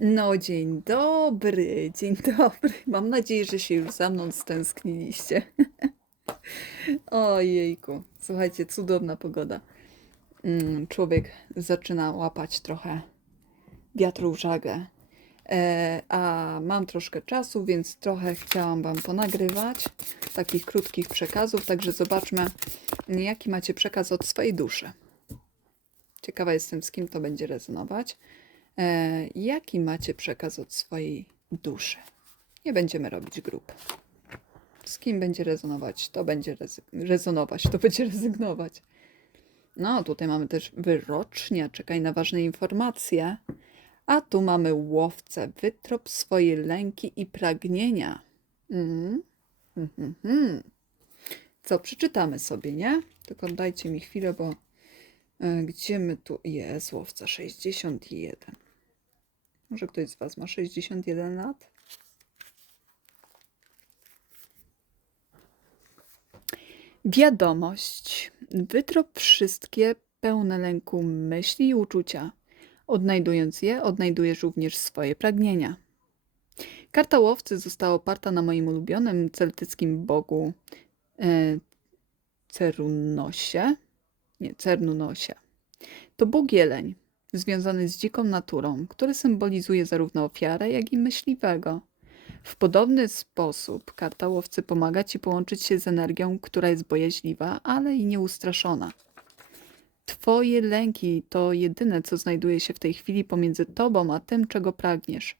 No, dzień dobry, dzień dobry. Mam nadzieję, że się już za mną stęskniliście. Ojejku, słuchajcie, cudowna pogoda. Mm, Człowiek zaczyna łapać trochę wiatru w żagle. A mam troszkę czasu, więc trochę chciałam Wam ponagrywać takich krótkich przekazów, także zobaczmy, jaki macie przekaz od swojej duszy. Ciekawa jestem, z kim to będzie rezonować. E, jaki macie przekaz od swojej duszy? Nie będziemy robić grup. Z kim będzie rezonować, to będzie rezonować, to będzie rezygnować. No, tutaj mamy też wyrocznia, czekaj na ważne informacje. A tu mamy łowcę, wytrop swoje lęki i pragnienia. Mhm. Mhm, mhm. Co, przeczytamy sobie, nie? Tylko dajcie mi chwilę, bo e, gdzie my tu jest łowca 61? Może ktoś z Was ma 61 lat? Wiadomość. Wytrop wszystkie pełne lęku myśli i uczucia. Odnajdując je, odnajdujesz również swoje pragnienia. Karta łowcy została oparta na moim ulubionym celtyckim bogu e. Nie, Cernunosie. To bóg jeleń, związany z dziką naturą, który symbolizuje zarówno ofiarę, jak i myśliwego. W podobny sposób karta łowcy pomaga ci połączyć się z energią, która jest bojaźliwa, ale i nieustraszona. Twoje lęki to jedyne, co znajduje się w tej chwili pomiędzy tobą a tym, czego pragniesz.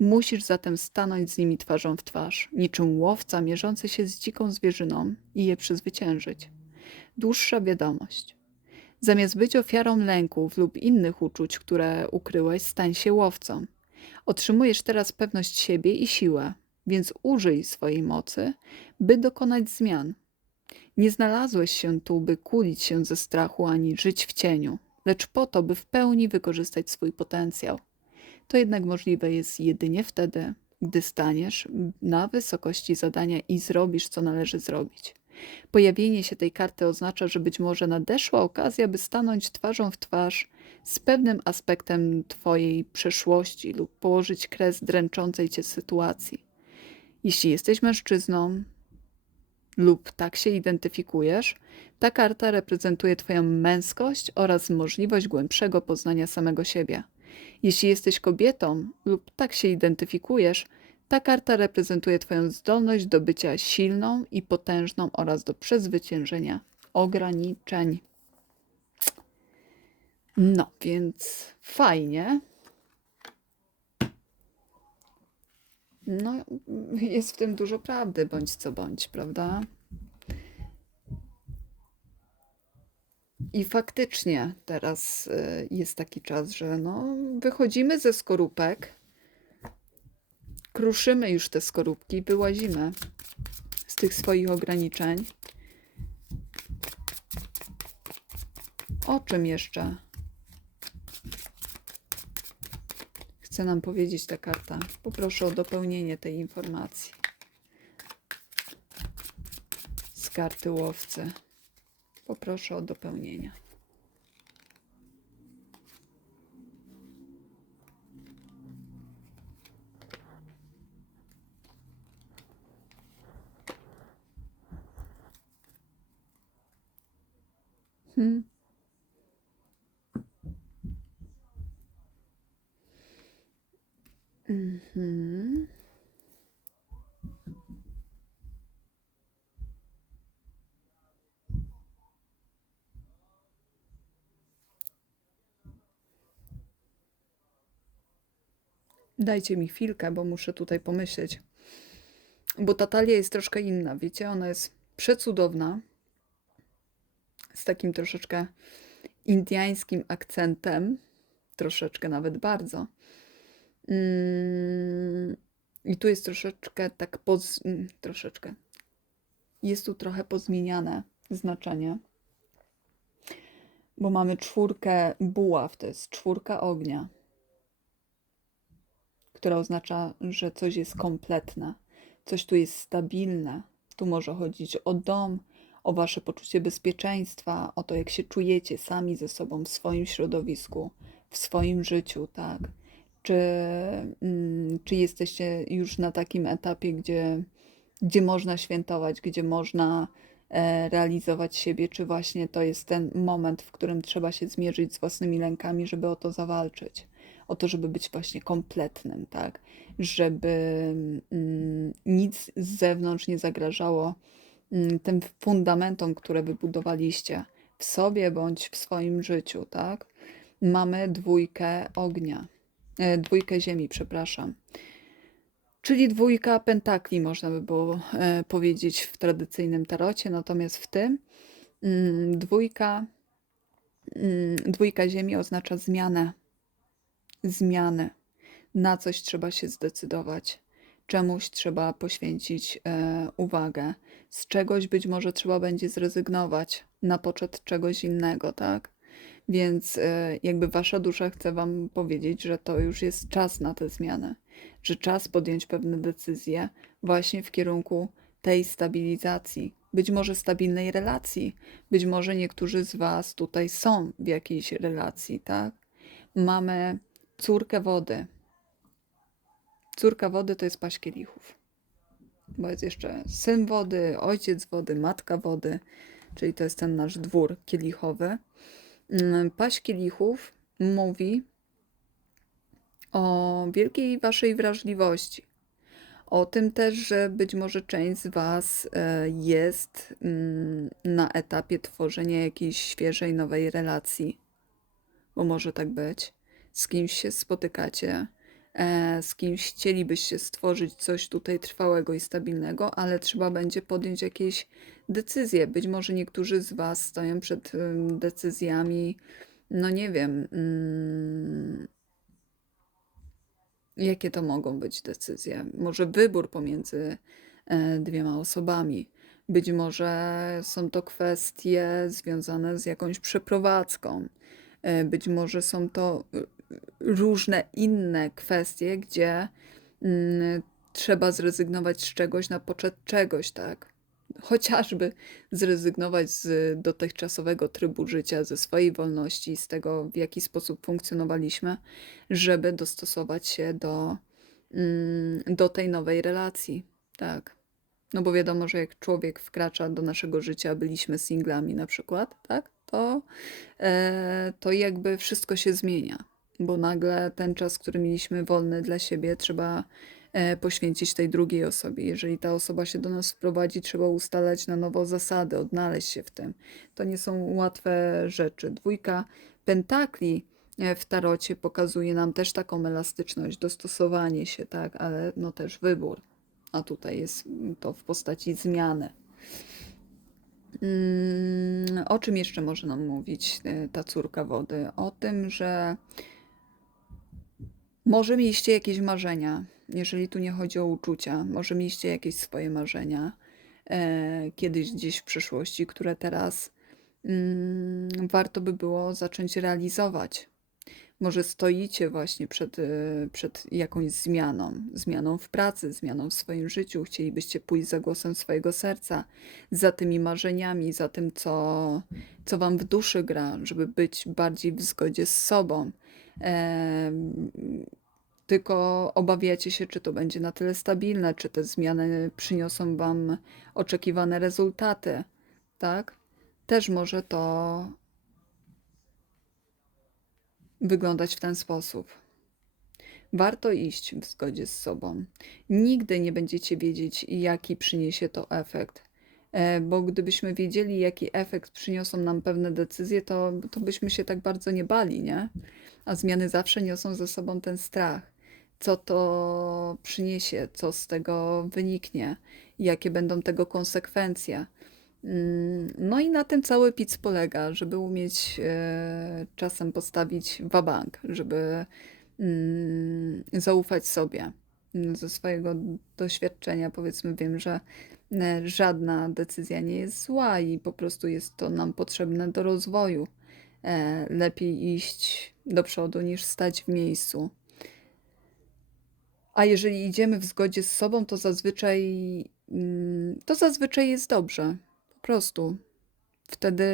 Musisz zatem stanąć z nimi twarzą w twarz, niczym łowca mierzący się z dziką zwierzyną i je przezwyciężyć. Dłuższa wiadomość. Zamiast być ofiarą lęków lub innych uczuć, które ukryłeś, stań się łowcą. Otrzymujesz teraz pewność siebie i siłę, więc użyj swojej mocy, by dokonać zmian. Nie znalazłeś się tu, by kulić się ze strachu ani żyć w cieniu, lecz po to, by w pełni wykorzystać swój potencjał. To jednak możliwe jest jedynie wtedy, gdy staniesz na wysokości zadania i zrobisz, co należy zrobić. Pojawienie się tej karty oznacza, że być może nadeszła okazja, by stanąć twarzą w twarz z pewnym aspektem Twojej przeszłości lub położyć kres dręczącej Cię sytuacji. Jeśli jesteś mężczyzną lub tak się identyfikujesz, ta karta reprezentuje Twoją męskość oraz możliwość głębszego poznania samego siebie. Jeśli jesteś kobietą lub tak się identyfikujesz, ta karta reprezentuje Twoją zdolność do bycia silną i potężną oraz do przezwyciężenia ograniczeń. No, więc fajnie. No, jest w tym dużo prawdy, bądź co bądź, prawda? I faktycznie teraz y, jest taki czas, że no, wychodzimy ze skorupek, kruszymy już te skorupki, wyłazimy z tych swoich ograniczeń. O czym jeszcze chce nam powiedzieć ta karta? Poproszę o dopełnienie tej informacji z karty łowcy. Poproszę o dopełnienie. Hmm. Mhm. Dajcie mi chwilkę, bo muszę tutaj pomyśleć. Bo ta talia jest troszkę inna, wiecie? Ona jest przecudowna. Z takim troszeczkę indiańskim akcentem. Troszeczkę nawet bardzo. Mm, I tu jest troszeczkę tak poz... mm, troszeczkę. Jest tu trochę pozmieniane znaczenie. Bo mamy czwórkę buław, to jest czwórka ognia, która oznacza, że coś jest kompletne, coś tu jest stabilne. Tu może chodzić o dom, o wasze poczucie bezpieczeństwa, o to, jak się czujecie sami ze sobą w swoim środowisku, w swoim życiu, tak? Czy, mm, czy jesteście już na takim etapie, gdzie, gdzie można świętować, gdzie można e, realizować siebie, czy właśnie to jest ten moment, w którym trzeba się zmierzyć z własnymi lękami, żeby o to zawalczyć, o to, żeby być właśnie kompletnym, tak? Żeby mm, nic z zewnątrz nie zagrażało tym fundamentom, które wybudowaliście w sobie bądź w swoim życiu, tak? Mamy dwójkę ognia, e, dwójkę ziemi, przepraszam. Czyli dwójka pentakli, można by było e, powiedzieć w tradycyjnym tarocie, natomiast w tym mm, dwójka, mm, dwójka ziemi oznacza zmianę. Zmianę. Na coś trzeba się zdecydować, czemuś trzeba poświęcić e, uwagę, z czegoś być może trzeba będzie zrezygnować na poczet czegoś innego, tak? Więc e, jakby wasza dusza chce wam powiedzieć, że to już jest czas na tę zmianę, że czas podjąć pewne decyzje właśnie w kierunku tej stabilizacji, być może stabilnej relacji, być może niektórzy z was tutaj są w jakiejś relacji, tak? Mamy córkę wody. Córka wody to jest paść kielichów. Bo jest jeszcze syn wody, ojciec wody, matka wody, czyli to jest ten nasz dwór kielichowy. Mm, Paść kielichów mówi o wielkiej waszej wrażliwości. O tym też, że być może część z Was e, jest mm, na etapie tworzenia jakiejś świeżej, nowej relacji, bo może tak być. Z kimś się spotykacie, z kimś chcielibyście stworzyć coś tutaj trwałego i stabilnego, ale trzeba będzie podjąć jakieś decyzje. Być może niektórzy z Was stoją przed decyzjami, no nie wiem, mm, jakie to mogą być decyzje. Może wybór pomiędzy e, dwiema osobami. Być może są to kwestie związane z jakąś przeprowadzką. E, Być może są to różne inne kwestie, gdzie mm, trzeba zrezygnować z czegoś na poczet czegoś, tak? Chociażby zrezygnować z dotychczasowego trybu życia, ze swojej wolności, z tego, w jaki sposób funkcjonowaliśmy, żeby dostosować się do, mm, do tej nowej relacji, tak? No bo wiadomo, że jak człowiek wkracza do naszego życia, byliśmy singlami na przykład, tak? To, e, to jakby wszystko się zmienia, bo nagle ten czas, który mieliśmy wolny dla siebie, trzeba e, poświęcić tej drugiej osobie. Jeżeli ta osoba się do nas wprowadzi, trzeba ustalać na nowo zasady, odnaleźć się w tym. To nie są łatwe rzeczy. Dwójka pentakli e, w tarocie pokazuje nam też taką elastyczność, dostosowanie się, tak, ale no też wybór. A tutaj jest to w postaci zmiany. Mm, O czym jeszcze może nam mówić e, ta córka wody? O tym, że może mieliście jakieś marzenia, jeżeli tu nie chodzi o uczucia, może mieliście jakieś swoje marzenia e, kiedyś gdzieś w przyszłości, które teraz mm, warto by było zacząć realizować. Może stoicie właśnie przed, e, przed jakąś zmianą, zmianą w pracy, zmianą w swoim życiu, chcielibyście pójść za głosem swojego serca, za tymi marzeniami, za tym, co, co wam w duszy gra, żeby być bardziej w zgodzie z sobą. Em, tylko obawiacie się, czy to będzie na tyle stabilne, czy te zmiany przyniosą Wam oczekiwane rezultaty, tak? Też może to wyglądać w ten sposób. Warto iść w zgodzie z sobą. Nigdy nie będziecie wiedzieć, jaki przyniesie to efekt. E, Bo gdybyśmy wiedzieli, jaki efekt przyniosą nam pewne decyzje, to, to byśmy się tak bardzo nie bali, nie? A zmiany zawsze niosą ze sobą ten strach. Co to przyniesie, co z tego wyniknie, jakie będą tego konsekwencje. Mm, No i na tym cały pic polega, żeby umieć e, czasem postawić wabank, żeby mm, zaufać sobie. Mm, Ze swojego doświadczenia powiedzmy wiem, że e, żadna decyzja nie jest zła i po prostu jest to nam potrzebne do rozwoju. E, Lepiej iść do przodu niż stać w miejscu. A jeżeli idziemy w zgodzie z sobą, to zazwyczaj, to zazwyczaj jest dobrze. Prostu. Wtedy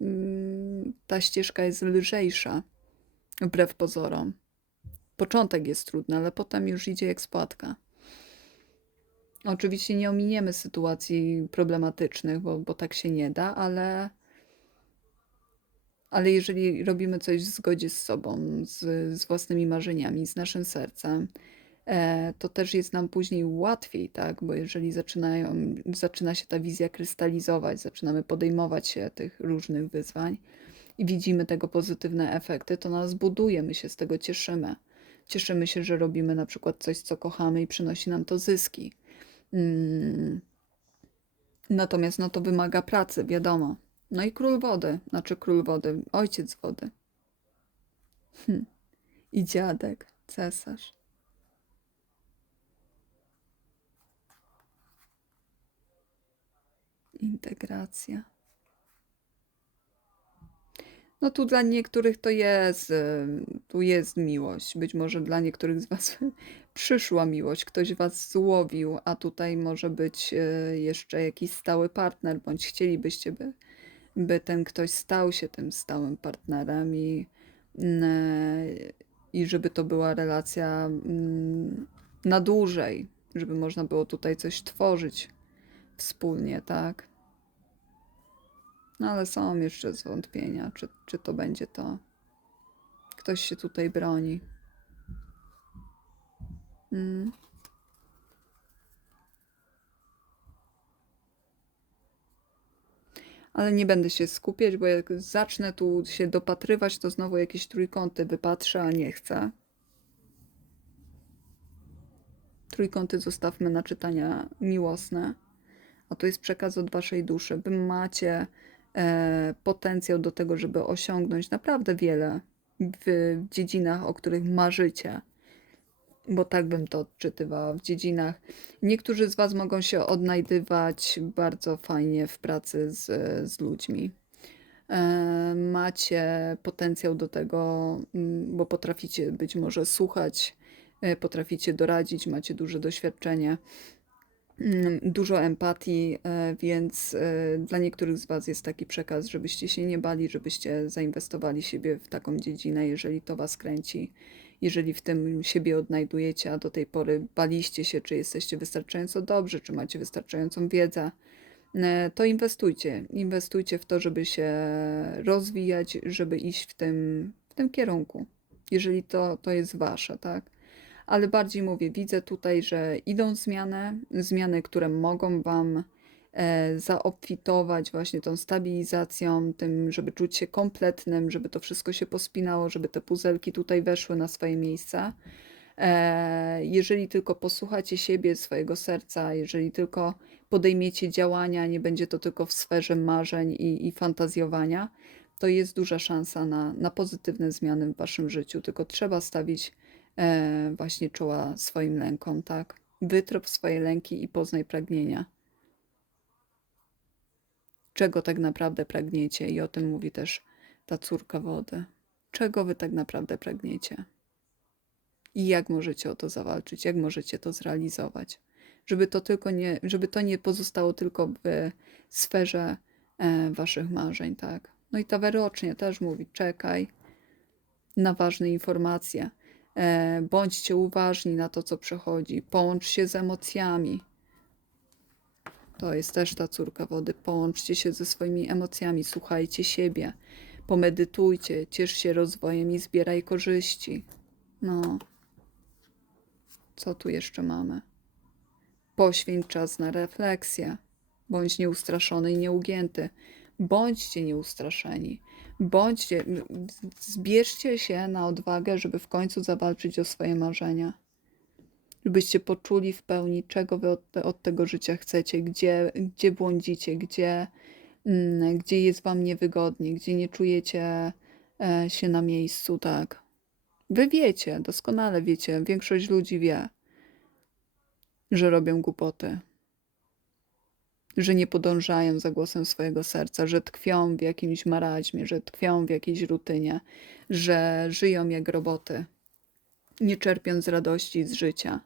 mm, ta ścieżka jest lżejsza, wbrew pozorom. Początek jest trudny, ale potem już idzie jak spłatka. Oczywiście nie ominiemy sytuacji problematycznych, bo, bo tak się nie da, ale, ale jeżeli robimy coś w zgodzie z sobą, z, z własnymi marzeniami, z naszym sercem, to też jest nam później łatwiej, tak? Bo jeżeli zaczynają, zaczyna się ta wizja krystalizować, zaczynamy podejmować się tych różnych wyzwań i widzimy tego pozytywne efekty, to nas buduje, my się z tego cieszymy. Cieszymy się, że robimy na przykład coś, co kochamy i przynosi nam to zyski. Mm. Natomiast no to wymaga pracy, wiadomo. No i król wody, znaczy król wody, ojciec wody. Hm. I dziadek, cesarz. Integracja. No tu dla niektórych to jest, tu jest miłość. Być może dla niektórych z Was przyszła miłość, ktoś Was złowił, a tutaj może być y, jeszcze jakiś stały partner, bądź chcielibyście, by, by ten ktoś stał się tym stałym partnerem i, y, i żeby to była relacja mm, na dłużej, żeby można było tutaj coś tworzyć wspólnie, tak? No ale są jeszcze zwątpienia, czy, czy to będzie to. Ktoś się tutaj broni. Mm. Ale nie będę się skupiać, bo jak zacznę tu się dopatrywać, to znowu jakieś trójkąty wypatrzę, a nie chcę. Trójkąty zostawmy na czytania miłosne. A to jest przekaz od waszej duszy. Wy macie e, potencjał do tego, żeby osiągnąć naprawdę wiele w dziedzinach, o których marzycie. Bo tak bym to odczytywała w dziedzinach. Niektórzy z Was mogą się odnajdywać bardzo fajnie w pracy z, z ludźmi. E, macie potencjał do tego, bo potraficie być może słuchać, e, potraficie doradzić, macie duże doświadczenie. Mm, dużo empatii, e, więc e, dla niektórych z Was jest taki przekaz, żebyście się nie bali, żebyście zainwestowali siebie w taką dziedzinę, jeżeli to Was kręci, jeżeli w tym siebie odnajdujecie, a do tej pory baliście się, czy jesteście wystarczająco dobrzy, czy macie wystarczającą wiedzę, e, to inwestujcie. Inwestujcie w to, żeby się rozwijać, żeby iść w tym, w tym kierunku, jeżeli to, to jest Wasze, tak? Ale bardziej mówię, widzę tutaj, że idą zmiany, zmiany, które mogą Wam e, zaobfitować właśnie tą stabilizacją, tym, żeby czuć się kompletnym, żeby to wszystko się pospinało, żeby te puzelki tutaj weszły na swoje miejsca. E, jeżeli tylko posłuchacie siebie, swojego serca, jeżeli tylko podejmiecie działania, nie będzie to tylko w sferze marzeń i, i fantazjowania, to jest duża szansa na, na pozytywne zmiany w Waszym życiu. Tylko trzeba stawić właśnie czoła swoim lękom, tak? Wytrop swoje lęki i poznaj pragnienia. Czego tak naprawdę pragniecie? I o tym mówi też ta córka wody. Czego wy tak naprawdę pragniecie? I jak możecie o to zawalczyć? Jak możecie to zrealizować? Żeby to tylko nie, żeby to nie pozostało tylko w sferze e, waszych marzeń, tak? No i ta wyrocznie też mówi, czekaj na ważne informacje. E, bądźcie uważni na to, co przechodzi. Połącz się z emocjami. To jest też ta córka wody. Połączcie się ze swoimi emocjami, słuchajcie siebie, pomedytujcie, ciesz się rozwojem i zbieraj korzyści. No. Co tu jeszcze mamy? Poświęć czas na refleksję. Bądź nieustraszony i nieugięty. Bądźcie nieustraszeni. Bądźcie, zbierzcie się na odwagę, żeby w końcu zawalczyć o swoje marzenia. Żebyście poczuli w pełni, czego wy od, od tego życia chcecie, gdzie, gdzie błądzicie, gdzie, mm, gdzie jest wam niewygodnie, gdzie nie czujecie e, się na miejscu, tak. Wy wiecie, doskonale wiecie, większość ludzi wie, że robią głupoty że nie podążają za głosem swojego serca, że tkwią w jakimś maraźmie, że tkwią w jakiejś rutynie, że żyją jak roboty, nie czerpiąc radości z życia.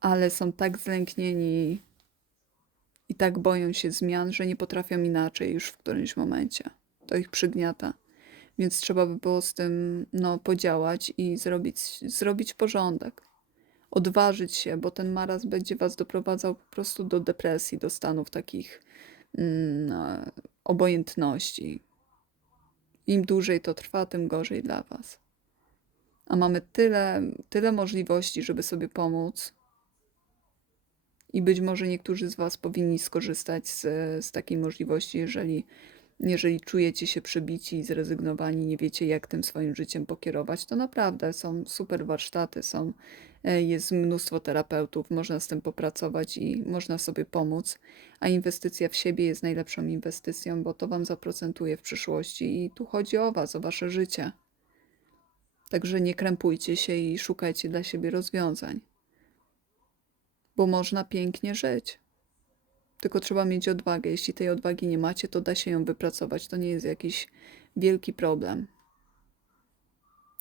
Ale są tak zlęknieni i tak boją się zmian, że nie potrafią inaczej już w którymś momencie. To ich przygniata. Więc trzeba by było z tym no, podziałać i zrobić, zrobić porządek. Odważyć się, bo ten maraz będzie was doprowadzał po prostu do depresji, do stanów takich mm, e, obojętności. Im dłużej to trwa, tym gorzej dla was. A mamy tyle, tyle możliwości, żeby sobie pomóc. I być może niektórzy z Was powinni skorzystać z, z takiej możliwości, jeżeli, jeżeli czujecie się przebici i zrezygnowani, nie wiecie, jak tym swoim życiem pokierować, to naprawdę są super warsztaty, są, e, jest mnóstwo terapeutów, można z tym popracować i można sobie pomóc. A inwestycja w siebie jest najlepszą inwestycją, bo to Wam zaprocentuje w przyszłości i tu chodzi o Was, o Wasze życie. Także nie krępujcie się i szukajcie dla siebie rozwiązań bo można pięknie żyć. Tylko trzeba mieć odwagę. Jeśli tej odwagi nie macie, to da się ją wypracować. To nie jest jakiś wielki problem.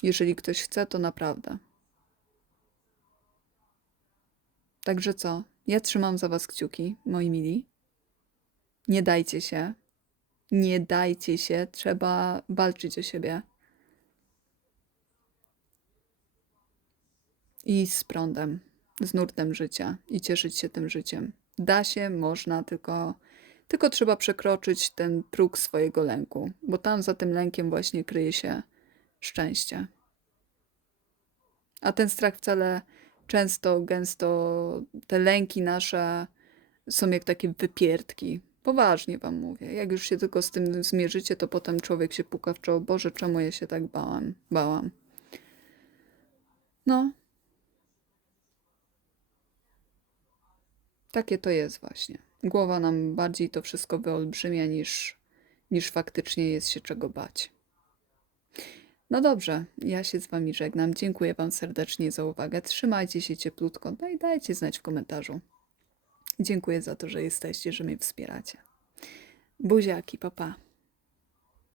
Jeżeli ktoś chce, to naprawdę. Także co? Ja trzymam za Was kciuki, moi mili. Nie dajcie się. Nie dajcie się. Trzeba walczyć o siebie. I z prądem z nurtem życia i cieszyć się tym życiem. Da się, można, tylko, tylko trzeba przekroczyć ten próg swojego lęku, bo tam za tym lękiem właśnie kryje się szczęście. A ten strach wcale często, gęsto, te lęki nasze są jak takie wypierdki. Poważnie wam mówię. Jak już się tylko z tym zmierzycie, to potem człowiek się puka w czoło. Boże, czemu ja się tak bałam? Bałam. No, Takie to jest właśnie. Głowa nam bardziej to wszystko wyolbrzymia niż, niż faktycznie jest się czego bać. No dobrze, ja się z Wami żegnam. Dziękuję Wam serdecznie za uwagę. Trzymajcie się cieplutko, no i dajcie znać w komentarzu. Dziękuję za to, że jesteście, że mnie wspieracie. Buziaki, papa. Pa.